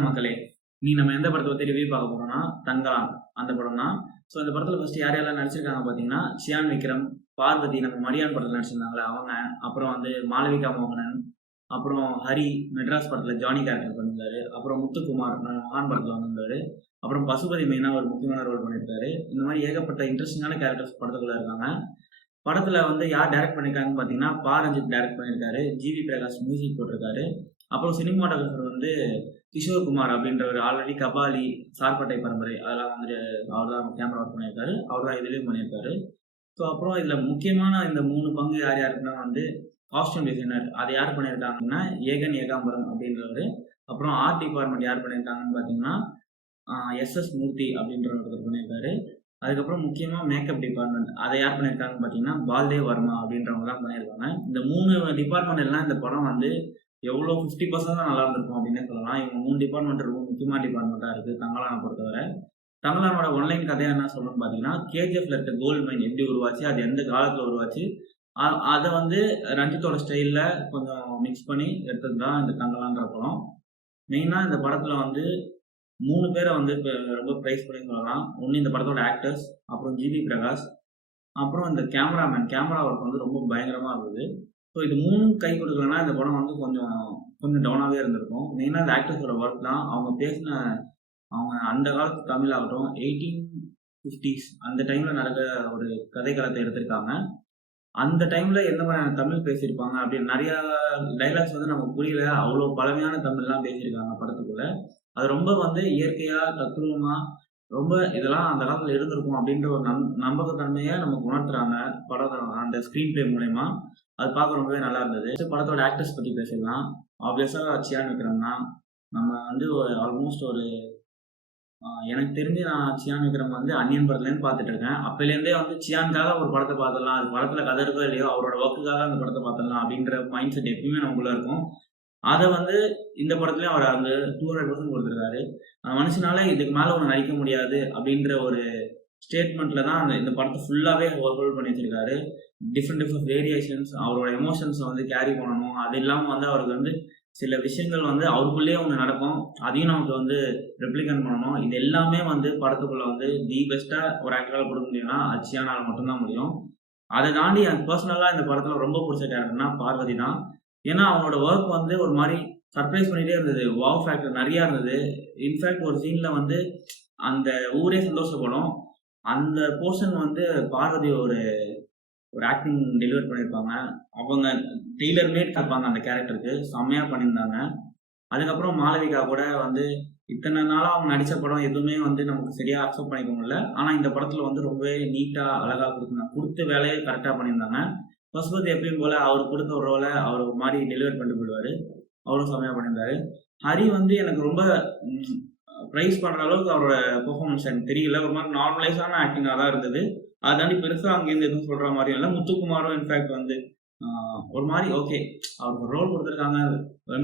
வணக்கம் மக்களே. நீ நம்ம எந்த படத்தை பத்தி ரிவ்யூ பார்க்க போறோம்னா, தங்கலான் அந்த படம் தான். ஸோ இந்த படத்துல ஃபர்ஸ்ட் யார் யாரெல்லாம் நடிச்சிருக்காங்க பார்த்தீங்கன்னா, சியான் விக்ரம், பார்வதி நம்ம மரியான் படத்துல நடிச்சிருந்தாங்களே அவங்க, அப்புறம் வந்து மாளவிகா மோகனன், அப்புறம் ஹரி மெட்ராஸ் படத்துல ஜானி கேரக்டர் பண்ணியிருந்தாரு, அப்புறம் முத்துக்குமார் நம்ம மகான் படத்துல வந்திருந்தாரு, அப்புறம் பசுபதி மெயினா ஒரு முக்கியமான ரோல் பண்ணியிருக்காரு. இந்த மாதிரி ஏகப்பட்ட இன்ட்ரெஸ்டிங்கான கேரக்டர்ஸ் படத்துக்குள்ள இருக்காங்க. படத்துல வந்து யார் டைரக்ட் பண்ணியிருக்காங்கன்னு பார்த்தீங்கன்னா, ரஞ்சித் டைரக்ட் பண்ணியிருக்காரு, ஜிவி பிரகாஷ் மியூசிக் போட்டிருக்காரு. அப்புறம் சினிமாட்டோகிராஃபர் வந்து கிஷோர் குமார் அப்படின்றவர் ஆல்ரெடி கபாலி, சார்பட்டை பரம்பரை அதெல்லாம் வந்துட்டு அவர் தான் கேமரா ஒர்க் பண்ணியிருக்காரு. அவர் தான் இதுலேயும் பண்ணியிருக்காரு. ஸோ அப்புறம் இதில் முக்கியமான இந்த 3 பங்கு யார் யாருக்குன்னா வந்து காஸ்டியூம் டிசைனர் அது யார் பண்ணியிருக்காங்கன்னா ஏகன் ஏகாம்பரம் அப்படின்றவர். அப்புறம் ஆர்ட் டிபார்ட்மெண்ட் யார் பண்ணியிருக்காங்கன்னு பார்த்தீங்கன்னா எஸ்எஸ் மூர்த்தி அப்படின்றவர் பண்ணியிருக்காரு. அதுக்கப்புறம் முக்கியமாக மேக்கப் டிபார்ட்மெண்ட் அதை யார் பண்ணியிருக்காங்கன்னு பார்த்தீங்கன்னா பால்தேவ் வர்மா அப்படின்றவங்க தான் பண்ணியிருக்காங்க. இந்த 3 டிபார்ட்மெண்ட் எல்லாம் இந்த படம் வந்து எவ்வளோ 50% தான் நல்லா இருந்திருக்கும் அப்படின்னே சொல்லலாம். இவங்க 3 டிபார்ட்மெண்ட் ரொம்ப முக்கியமான டிபார்ட்மெண்ட்டாக இருக்குது தங்கலானை பொறுத்தவரை. தங்கலானோட ஒன்லைன் கதையாக என்ன சொல்லணும்னு பார்த்தீங்கன்னா, கேஜிஎஃப்ல இருக்க கோல்டு மைன் எப்படி உருவாச்சு, அது எந்த காலத்தில் உருவாச்சு, அதை வந்து ரஞ்சித்தோட ஸ்டைலில் கொஞ்சம் மிக்ஸ் பண்ணி எடுத்தது தான் இந்த தங்கலான்ற படம். மெயினாக இந்த படத்தில் வந்து 3 பேரை வந்து இப்போ ரொம்ப ப்ரைஸ் பண்ணி சொல்லலாம். ஒன்று இந்த படத்தோட ஆக்டர்ஸ், அப்புறம் ஜிவி பிரகாஷ், அப்புறம் இந்த கேமரா ஒர்க் வந்து ரொம்ப பயங்கரமாக இருந்தது. ஸோ இது 3ம் கை கொடுக்கலன்னா இந்த படம் வந்து கொஞ்சம் டவுனாகவே இருந்திருக்கும். மெயினாக இந்த ஆக்டர்ஸோட ஒர்க் தான். அவங்க அந்த காலத்து தமிழ் ஆகட்டும் 1850s அந்த டைமில் நடக்கிற ஒரு கதைக்களத்தை எடுத்திருக்காங்க. அந்த டைமில் எந்த மாதிரியான தமிழ் பேசியிருப்பாங்க அப்படின்னு நிறையா டைலாக்ஸ் வந்து நமக்கு புரியல. அவ்வளோ பழமையான தமிழ்லாம் பேசியிருக்காங்க படத்துக்குள்ளே. அது ரொம்ப வந்து இயற்கையாக தத்ரூபமாக ரொம்ப இதெல்லாம் அந்த காலத்தில் இருந்திருக்கும் அப்படின்ற ஒரு நம்பகத்தன்மையை நமக்கு உணர்த்துறாங்க படம் அந்த ஸ்க்ரீன் பிளே மூலயமா. அது பார்க்க ரொம்பவே நல்லா இருந்தது. படத்தோட ஆக்டர்ஸ் பற்றி பேசிடலாம். ஆப்வியஸாக சியான் விக்ரம் தான். நம்ம வந்து ஆல்மோஸ்ட் எனக்கு தெரிஞ்சு நான் சியான் விக்ரம் வந்து அன்னியன் படத்துலேருந்து பார்த்துட்டு இருக்கேன். அப்போலேருந்தே வந்து சியானுக்காக ஒரு படத்தை பார்த்துடலாம், அது படத்தில் கதை இருக்கோ இல்லையோ அவரோட ஒர்க்குக்காக அந்த படத்தை பார்த்துடலாம் அப்படின்ற மைண்ட் செட் எப்பயுமே நமக்குள்ளே இருக்கும். அதை வந்து இந்த படத்துலேயும் அவர் அந்த 200% கொடுத்துருக்காரு. மனுஷனால இதுக்கு மேலே ஒன்று நடிக்க முடியாது அப்படின்ற ஒரு ஸ்டேட்மெண்ட்டில் தான் இந்த படத்தை ஃபுல்லாகவே ஹோல்ட் பண்ணி வச்சிருக்காரு. டிஃப்ரெண்ட் வேரியேஷன்ஸ் அவரோட எமோஷன்ஸை வந்து கேரி பண்ணணும். அது இல்லாமல் வந்து அவருக்கு வந்து சில விஷயங்கள் வந்து அவருக்குள்ளேயே ஒன்று நடக்கும், அதையும் நமக்கு வந்து ரெப்ளிகேட் பண்ணணும். இது எல்லாமே வந்து படத்துக்குள்ளே வந்து தி பெஸ்ட்டாக ஒரு ஆக்டரால் கொடுக்க முடியும்னா அது சியானால் மட்டும்தான் முடியும். அதை தாண்டி எனக்கு பர்சனலாக இந்த படத்தில் ரொம்ப பிடிச்ச கேரக்டர்னா பார்வதி தான். ஏன்னா அவங்களோட ஒர்க் வந்து ஒரு மாதிரி சர்ப்ரைஸ் பண்ணிகிட்டே இருந்தது. வாவ் ஃபேக்டர் நிறையா இருந்தது. இன்ஃபேக்ட் ஒரு சீனில் வந்து அந்த ஊரே சந்தோஷப்படும். அந்த போர்ஷன் வந்து பார்வதி ஒரு ஆக்டிங் டெலிவர் பண்ணியிருப்பாங்க. அவங்க டெய்லர் மேட் இருப்பாங்க அந்த கேரக்டருக்கு, செம்மையாக பண்ணியிருந்தாங்க. அதுக்கப்புறம் மாளவிகா கூட வந்து இத்தனை நாளாக அவங்க நடித்த படம் எதுவுமே வந்து நமக்கு சரியாக அக்செப்ட் பண்ணிக்க முடியல. ஆனால் இந்த படத்தில் வந்து ரொம்பவே நீட்டாக அழகாக கொடுத்த வேலையை கரெக்டாக பண்ணியிருந்தாங்க. பசுபதி எப்பயும் போல் அவர் கொடுத்த ஒரு ரோலை அவர் ஒரு மாதிரி டெலிவர் பண்ணிட்டு போயிடுவார். அவரும் செம்மையாக பண்ணியிருந்தாரு. ஹரி வந்து எனக்கு ரொம்ப ப்ரைஸ் பண்ணுற அளவுக்கு அவரோட பெர்ஃபார்மன்ஸ் எனக்கு தெரியல. ஒரு மாதிரி நார்மலைஸான ஆக்டிங்காக தான் இருந்தது. அதை தாண்டி பெருசாக அங்கேருந்து எதுவும் சொல்கிற மாதிரியும் இல்லை. முத்துக்குமாரும் இன்ஃபேக்ட் வந்து ஒரு மாதிரி ஓகே அவருக்கு ஒரு ரோல் கொடுத்துருக்காங்க.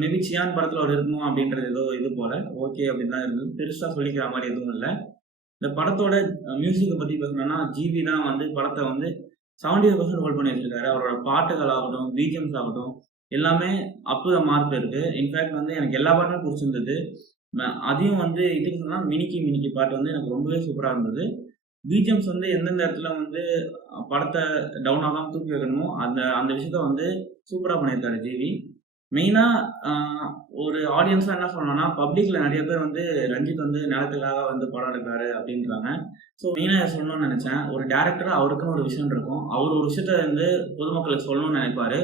மேபி சியான் படத்தில் அவர் இருக்கணும் அப்படின்றது ஏதோ இது போல் ஓகே அப்படின்னு தான் இருந்தது. பெருசாக சொல்லிக்கிற மாதிரி எதுவும் இல்லை. இந்த படத்தோட மியூசிக்கை பற்றி பேசணும்னா ஜிவி தான் வந்து படத்தை வந்து 75% ஹோல்ட் பண்ணி வச்சிருக்காரு. அவரோட பாட்டுகள் ஆகட்டும், பிஜிஎம்ஸ் ஆகட்டும் எல்லாமே அற்புத மார்க் இருக்குது. இன்ஃபேக்ட் வந்து எனக்கு எல்லா பாட்டுமே பிடிச்சிருந்தது. அதையும் வந்து இதுக்கு சொன்னால் மினிக்கி பாட்டு வந்து எனக்கு ரொம்பவே சூப்பராக இருந்தது. பிஜிஎம்ஸ் வந்து எந்தெந்த இடத்துல வந்து படத்தை டவுனாகாமல் தூக்கி வைக்கணுமோ அந்த விஷயத்த வந்து சூப்பராக பண்ணியிருக்காரு ஜிவி. மெயினாக ஒரு ஆடியன்ஸாக என்ன சொல்லணும்னா, பப்ளிக்கில் நிறைய பேர் வந்து ரஞ்சித் வந்து நிலத்துக்காக வந்து படம் எடுக்கிறாரு அப்படின்றாங்க. ஸோ மெயினாக சொல்லணும்னு நினச்சேன், ஒரு டேரக்டராக அவருக்குன்னு ஒரு விஷயம் இருக்கும். அவர் ஒரு விஷயத்த வந்து பொதுமக்களுக்கு சொல்லணும்னு நினைப்பார்.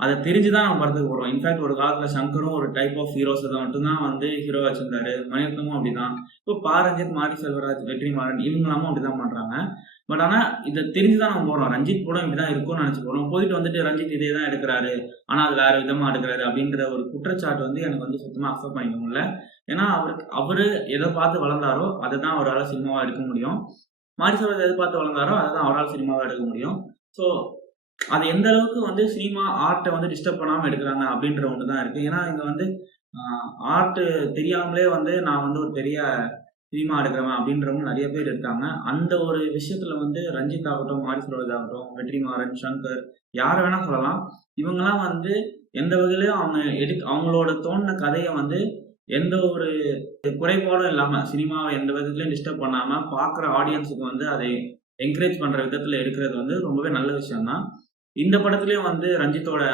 அதை தெரிஞ்சு தான் நம்ம படத்துக்கு போடுறோம். இன்ஃபேக்ட் ஒரு காலத்தில் சங்கரும் ஒரு டைப் ஆஃப் ஹீரோஸ் அதை மட்டும்தான் வந்து ஹீரோ வச்சிருந்தாரு. மணிரத்னமும் அப்படி தான். இப்போ ரஞ்சித், மாரி செல்வராஜ், வெற்றிமாறன் இவங்களாமும் அப்படி தான் பண்ணுறாங்க. பட் ஆனால் இதை தெரிஞ்சு தான் நம்ம போகிறோம். ரஞ்சித் படம் இப்படி தான் இருக்கும்னு நினச்சி போகிறோம். போயிட்டு வந்துட்டு ரஞ்சித் இதே தான் எடுக்கிறாரு, ஆனால் அது வேறு விதமாக எடுக்கிறாரு அப்படின்ற ஒரு குற்றச்சாட்டு வந்து எனக்கு வந்து சுத்தமாக அக்செப்ட் பண்ணிக்க முடியல. ஏன்னா அவர் எதை பார்த்து வளர்ந்தாரோ அதை தான் அவரால் சினிமாவாக எடுக்க முடியும். மாரி செல்வராஜ் எதை பார்த்து வளர்ந்தாரோ அதை தான் அவரால் சினிமாவாக எடுக்க முடியும். ஸோ அது எந்த அளவுக்கு வந்து சினிமா ஆர்ட்டை வந்து டிஸ்டர்ப் பண்ணாமல் எடுக்கிறாங்க அப்படின்ற ஒன்று தான் இருக்குது. ஏன்னா இங்கே வந்து ஆர்ட்டு தெரியாமலே வந்து நான் வந்து ஒரு பெரிய சினிமா எடுக்கிறவன் அப்படின்றவங்க நிறைய பேர் இருக்காங்க. அந்த ஒரு விஷயத்தில் வந்து ரஞ்சித் ஆகட்டும், மாரி செல்வராஜ் ஆகட்டும், வெற்றிமாறன், சங்கர் யாரை வேணால் சொல்லலாம். இவங்கெல்லாம் வந்து எந்த வகையிலையும் அவங்களோட தோணின கதையை வந்து எந்த ஒரு குறைபாடும் இல்லாம, சினிமாவ எந்த விதத்திலயும் டிஸ்டர்ப் பண்ணாம, பார்க்குற ஆடியன்ஸுக்கு வந்து அதை என்கரேஜ் பண்ற விதத்துல எடுக்கிறது வந்து ரொம்பவே நல்ல விஷயம் தான். இந்த படத்துலயும் வந்து ரஞ்சித்தோட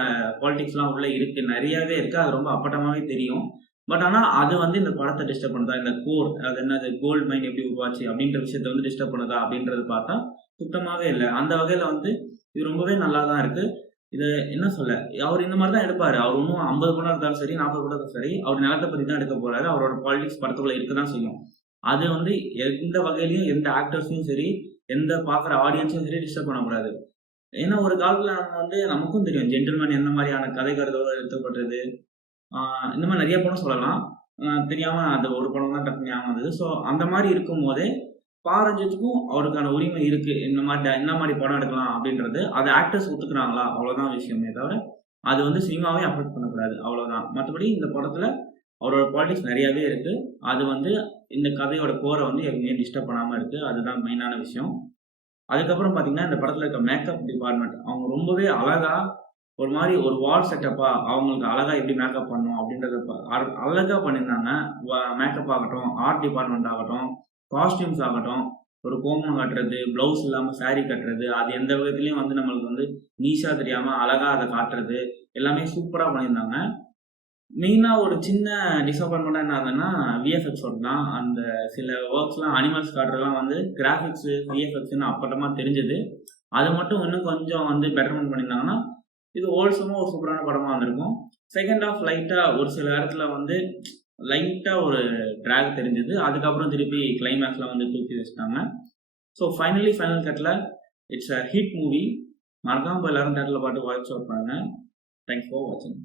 பாலிடிக்ஸ்லாம் உள்ள இருக்கு. நெறையாவே இருக்கு. அது ரொம்ப அப்பட்டமாவே தெரியும். பட் ஆனா, அது வந்து இந்த படத்த டிஸ்டர்ப் பண்ணுதா? இந்த கோர் அது என்னது கோல்ட் மைன் எப்படி உருவாச்சு? அப்படின்ற விஷயத்த வந்து டிஸ்டர்ப் பண்ணுதா? அப்படின்றது பார்த்தா, சுத்தமாவே இல்ல. அந்த வகையில வந்து இது ரொம்பவே நல்லா தான் இருக்கு. இது என்ன சொல்ல, அவரு இந்த மாரி தான் எடுப்பாரு. அவரு ஒண்ணும் 50 படம் எடுத்தாலும் சரி, 40 படம் எடுத்தாலும் சரி, அவரு நிலத்த பத்தி தான் எடுக்க போறாரு. அவரோட பாலிடிக்ஸ் படத்துக்குள்ள இருக்க தான் செய்யும். அது வந்து எந்த வகையிலயும் எந்த ஆக்டர்ஸையும் சரி, எந்த பார்க்குற ஆடியன்ஸையும் சரி டிஸ்டர்ப் பண்ணக்கூடாது. ஏன்னா ஒரு காலத்துல நம்ம வந்து நமக்கும் தெரியும். ஜென்டில்மேன் எந்த மாரியான கதை கருத்தோட எடுக்கப்பட்டது. ஆ இந்த மாரி நெறைய படம் சொல்லலாம். தெரியாம அந்த ஒரு படம் தான் டக்குனு ஞாபகம் வந்தது. ஸோ அந்த மாரி இருக்கும்போதே, ரஞ்சித்துக்கும் அவருக்கான உரிமை இருக்கு. இந்த மாரி படம் எடுக்கலாம் அப்படின்றது. அத ஆக்டர்ஸ் ஒத்துக்குறாங்களா? அவ்வளோதான் விஷயமே தவிர, அது வந்து சினிமாவே அஃபெக்ட் பண்ணக்கூடாது. அவ்வளோதான். மத்தபடி இந்த படத்துல அவரோட பாலிடிக்ஸ் நெறையாவே இருக்கு. அது வந்து இந்த கதையோட கோர வந்து எங்கேயும் டிஸ்டர்ப் பண்ணாம இருக்கு. அதுதான் மெயினான விஷயம். அதுக்கப்புறம் பார்த்தீங்கன்னா, இந்த படத்துல இருக்க மேக்கப் டிபார்ட்மெண்ட் அவங்க ரொம்பவே அழகா ஒரு மாரி ஒரு வால் செட்டப்பா அவங்களுக்கு அழகா எப்படி மேக்கப் பண்ணணும் அப்படின்றத அழகா பண்ணியிருந்தாங்க. மேக்கப் ஆகட்டும், ஆர்ட் டிபார்ட்மெண்ட் ஆகட்டும், காஸ்டியூம்ஸ் ஆகட்டும், ஒரு கோமணம் கட்டுறது, ப்ளவுஸ் இல்லாம சாரி கட்டுறது, அது எந்த விதத்திலயும் வந்து நம்மளுக்கு வந்து நீஷா தெரியாம அழகா அத காட்டுறது, எல்லாமே சூப்பரா பண்ணியிருந்தாங்க. மெயினா ஒரு சின்ன டிசப்பாயின்ட்மென்ட்டா என்ன ஆகுதுன்னா, விஎஃப்எக்ஸ் ஒர்க் தான். அந்த சில வொர்க்ஸ்லாம் அனிமல்ஸ் காட்டுறதெல்லாம் வந்து கிராபிக்ஸ், விஎஃப்எக்ஸ்ன்னு அப்பட்டமா தெரிஞ்சது. அது மட்டும் இன்னும் கொஞ்சம் வந்து பெட்டர்மென்ட் பண்ணியிருந்தாங்கன்னா, இது ஹோல்சமா ஒரு சூப்பரான படமா வந்திருக்கும். செகண்ட் ஹால்ஃப் லைட்டா ஒரு சில இடத்துல வந்து லைட்டா ஒரு டிராக் தெரிஞ்சது. அதுக்கப்புறம் திருப்பி கிளைமாக்ஸ்ல வந்து தூக்கி வச்சுட்டாங்க. ஸோ ஃபைனல் கட்ல இட்ஸ் அ ஹிட் மூவி. மறக்காம போய் எல்லாரும் தியேட்டர்ல பார்த்து வாட்ச் அவுட் பண்ணுங்க. தேங்க்ஸ் ஃபார் வாட்சிங்.